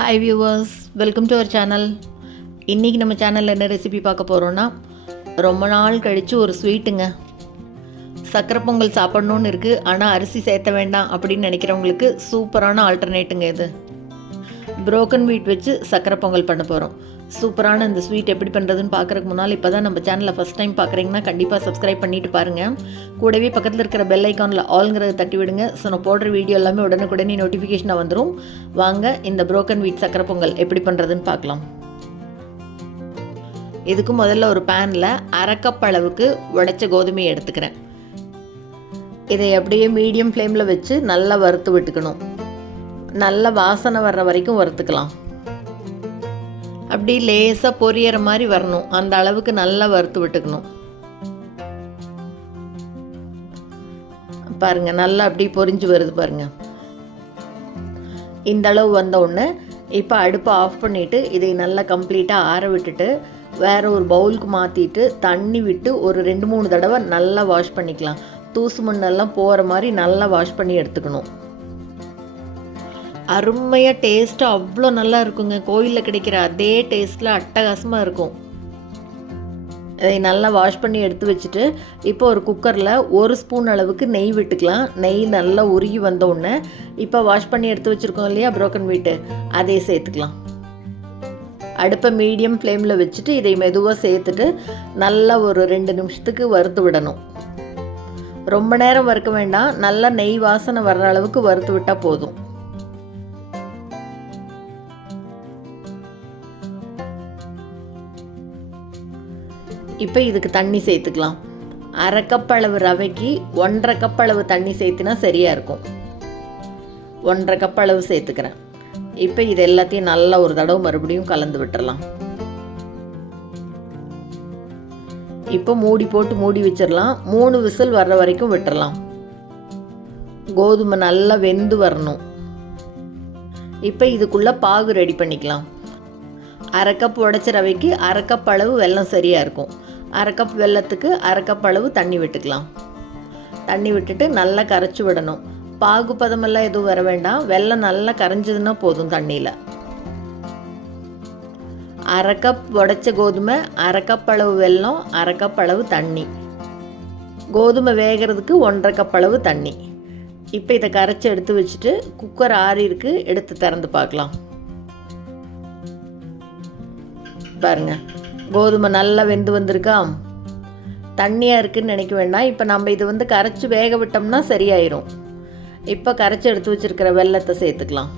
Hi viewers, welcome to our channel. இன்றைக்கி நம்ம சேனலில் என்ன ரெசிபி பார்க்க போகிறோன்னா, ரொம்ப நாள் கழித்து ஒரு ஸ்வீட்டுங்க. சக்கரை பொங்கல் சாப்பிட்ணுன்னு இருக்குது, ஆனால் அரிசி சேர்த்த வேண்டாம் அப்படின்னு நினைக்கிறவங்களுக்கு சூப்பரான ஆல்டர்னேட்டுங்க இது. புரோக்கன் வீட் வச்சு சக்கரை பொங்கல் பண்ண போகிறோம். சூப்பரான இந்த ஸ்வீட் எப்படி பண்ணுறதுன்னு பார்க்குறதுக்கு முன்னால் இப்போ தான் நம்ம சேனலில் ஃபஸ்ட் டைம் பார்க்குறீங்கன்னா கண்டிப்பாக சப்ஸ்கிரைப் பண்ணிவிட்டு பாருங்கள். கூடவே பக்கத்தில் இருக்கிற பெல் ஐக்கானில் ஆல்ங்கிறத தட்டி விடுங்க. ஸோ நான் போடுற வீடியோ எல்லாமே உடனுக்குடனே நோட்டிஃபிகேஷனாக வந்துடும். வாங்க இந்த புரோக்கன் வீட் சக்கரை பொங்கல் எப்படி பண்ணுறதுன்னு பார்க்கலாம். இதுக்கு முதல்ல ஒரு பேனில் அரை கப் அளவுக்கு உடைச்ச கோதுமையை எடுத்துக்கிறேன். இதை அப்படியே மீடியம் ஃப்ளேமில் வச்சு நல்லா வறுத்து விட்டுக்கணும். நல்ல வாசனை வர்ற வரைக்கும் வறுத்துக்கலாம். அப்படி லேசாக பொரியற மாதிரி வரணும், அந்த அளவுக்கு நல்லா வறுத்து விட்டுக்கணும். பாருங்கள், நல்லா அப்படி பொரிஞ்சு வருது பாருங்கள். இந்த அளவு வந்த உடனே இப்போ அடுப்பை ஆஃப் பண்ணிவிட்டு இதை நல்லா கம்ப்ளீட்டாக ஆற விட்டுட்டு வேறு ஒரு பவுலுக்கு மாற்றிட்டு தண்ணி விட்டு ஒரு 2-3 தடவை நல்லா வாஷ் பண்ணிக்கலாம். தூசு மண்ணெல்லாம் போகிற மாதிரி நல்லா வாஷ் பண்ணி எடுத்துக்கணும். அருமையாக டேஸ்ட்டாக அவ்வளோ நல்லா இருக்குங்க. கோயிலில் கிடைக்கிற அதே டேஸ்ட்டில் அட்டகாசமாக இருக்கும். இதை நல்லா வாஷ் பண்ணி எடுத்து வச்சுட்டு இப்போ ஒரு குக்கரில் 1 ஸ்பூன் அளவுக்கு நெய் விட்டுக்கலாம். நெய் நல்லா உருகி வந்த உடனே இப்போ வாஷ் பண்ணி எடுத்து வச்சுருக்கோம் இல்லையா புரோக்கன் வீட்டு, அதை சேர்த்துக்கலாம். அடுப்பை மீடியம் ஃப்ளேமில் வச்சுட்டு இதை மெதுவாக சேர்த்துட்டு நல்லா ஒரு 2 நிமிஷத்துக்கு வறுத்து விடணும். ரொம்ப நேரம் வறுக்க வேண்டாம், நல்லா நெய் வாசனை வர்ற அளவுக்கு வறுத்து விட்டால் போதும். இப்போ இதுக்கு தண்ணி சேர்த்துக்கலாம். அரை கப் அளவு ரவைக்கு 1.5 கப் அளவு தண்ணி சேர்த்துனா சரியாக இருக்கும். 1.5 கப் அளவு சேர்த்துக்கிறேன். இப்போ இது எல்லாத்தையும் நல்லா ஒரு தடவை மறுபடியும் கலந்து விட்டுறலாம். இப்போ மூடி போட்டு மூடி வச்சிடலாம். 3 விசில் வர்ற வரைக்கும் விட்டுறலாம். கோதுமை நல்லா வெந்து வரணும். இப்போ இதுக்குள்ளே பாகு ரெடி பண்ணிக்கலாம். அரை கப் உடைச்ச ரவைக்கு அரை கப் அளவு வெல்லம் சரியாக இருக்கும். அரை கப் வெல்லத்துக்கு அரை கப் அளவு தண்ணி விட்டுக்கலாம். தண்ணி விட்டுட்டு நல்லா கரைச்சி விடணும். பாகு பதமெல்லாம் எதுவும் வர வேண்டாம், வெல்லம் நல்லா கரைஞ்சதுன்னா போதும். தண்ணியில் அரை கப் உடைச்ச கோதுமை, அரை கப் அளவு வெல்லம், அரை கப் அளவு தண்ணி. கோதுமை வேகிறதுக்கு 1.5 கப் அளவு தண்ணி. இப்போ இதை கரைச்சி எடுத்து வச்சுட்டு குக்கர் ஆறிருக்கு, எடுத்து திறந்து பார்க்கலாம். பாருங்க, கோதுமை நல்லா வெந்து வந்திருக்கா. தண்ணியாக இருக்குதுன்னு நினைக்க வேண்டாம். இப்போ நம்ம இது கரைச்சி வேக விட்டோம்னா சரியாயிரும். இப்போ கரைச்சி எடுத்து வச்சுருக்கிற வெல்லத்தை சேர்த்துக்கலாம்.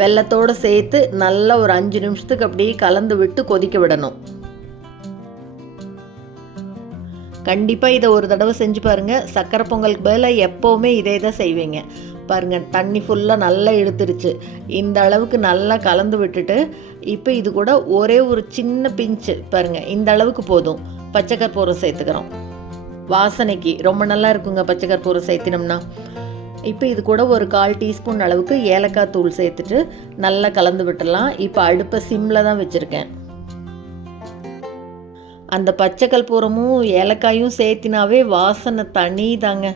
வெல்லத்தோடு சேர்த்து நல்லா ஒரு 5 நிமிஷத்துக்கு அப்படியே கலந்து விட்டு கொதிக்க விடணும். கண்டிப்பாக இதை ஒரு தடவை செஞ்சு பாருங்கள். சக்கரை பொங்கலுக்கு பதிலாக எப்போவுமே இதே தான் செய்வீங்க. பாருங்கள், தண்ணி ஃபுல்லாக நல்லா இழுத்துருச்சு. இந்த அளவுக்கு நல்லா கலந்து விட்டுட்டு இப்போ இது கூட ஒரே ஒரு சின்ன பிஞ்சு பாருங்கள், இந்த அளவுக்கு போதும், பச்சை கற்பூரம் சேர்த்துக்கிறோம். வாசனைக்கு ரொம்ப நல்லா இருக்குங்க பச்சை கற்பூரம் சேர்த்தினோம்னா. இப்போ இது கூட ஒரு 1/4 டீஸ்பூன் அளவுக்கு ஏலக்காய் தூள் சேர்த்துட்டு நல்லா கலந்து விட்டுடலாம். இப்போ அடுப்பை சிம்மில் தான் வச்சுருக்கேன். அந்த பச்சை கற்பூரமும் ஏலக்காயும் சேர்த்தினாவே வாசனை தனி தாங்க.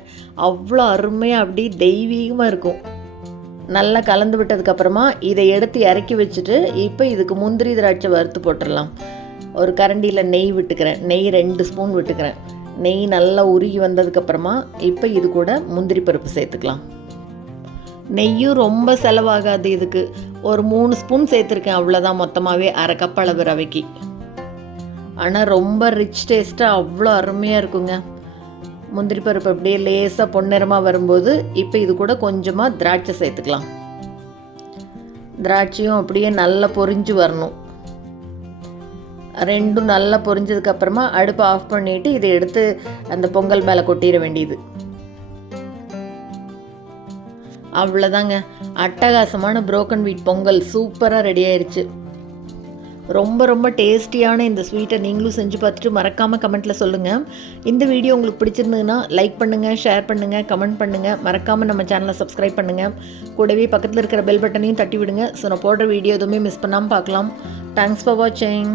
அவ்வளோ அருமையாக அப்படி தெய்வீகமாக இருக்கும். நல்லா கலந்து விட்டதுக்கப்புறமா இதை எடுத்து இறக்கி வச்சுட்டு இப்போ இதுக்கு முந்திரி திராட்சை வறுத்து போட்டுடலாம். ஒரு கரண்டியில் நெய் விட்டுக்கிறேன். நெய் 2 ஸ்பூன் விட்டுக்கிறேன். நெய் நல்லா உருகி வந்ததுக்கப்புறமா இப்போ இது கூட முந்திரி பருப்பு சேர்த்துக்கலாம். நெய்யும் ரொம்ப செலவாகாது. இதுக்கு ஒரு 3 ஸ்பூன் சேர்த்துருக்கேன், அவ்வளோதான். மொத்தமாகவே அரை கப் அளவு ரவைக்கு. ஆனால் ரொம்ப ரிச் டேஸ்ட்டாக அவ்வளோ அருமையாக இருக்குங்க. முந்திரி பருப்பு அப்படியே லேசாக பொன்னிறமாக வரும்போது இப்போ இது கூட கொஞ்சமாக திராட்சை சேர்த்துக்கலாம். திராட்சையும் அப்படியே நல்லா பொரிஞ்சு வரணும். ரெண்டும் நல்லா பொரிஞ்சதுக்கப்புறமா அடுப்பை ஆஃப் பண்ணிவிட்டு இதை எடுத்து அந்த பொங்கல் மேலே கொட்டிட வேண்டியது. அவ்வளோதாங்க, அட்டகாசமான புரோக்கன் வீட் பொங்கல் சூப்பராக ரெடி ஆயிடுச்சு. ரொம்ப ரொம்ப டேஸ்டியான இந்த ஸ்வீட்டை நீங்களும் செஞ்சு பார்த்துட்டு மறக்காமல் கமெண்ட்டில் சொல்லுங்கள். இந்த வீடியோ உங்களுக்கு பிடிச்சிருந்ததுன்னா லைக் பண்ணுங்கள், ஷேர் பண்ணுங்கள், கமெண்ட் பண்ணுங்கள். மறக்காமல் நம்ம சேனலை சப்ஸ்கிரைப் பண்ணுங்கள். கூடவே பக்கத்தில் இருக்கிற பெல் பட்டனையும் தட்டி விடுங்க. ஸோ நான் போடுற வீடியோ எதுவுமே மிஸ் பண்ணாமல் பார்க்கலாம். தேங்க்ஸ் ஃபார் வாட்சிங்.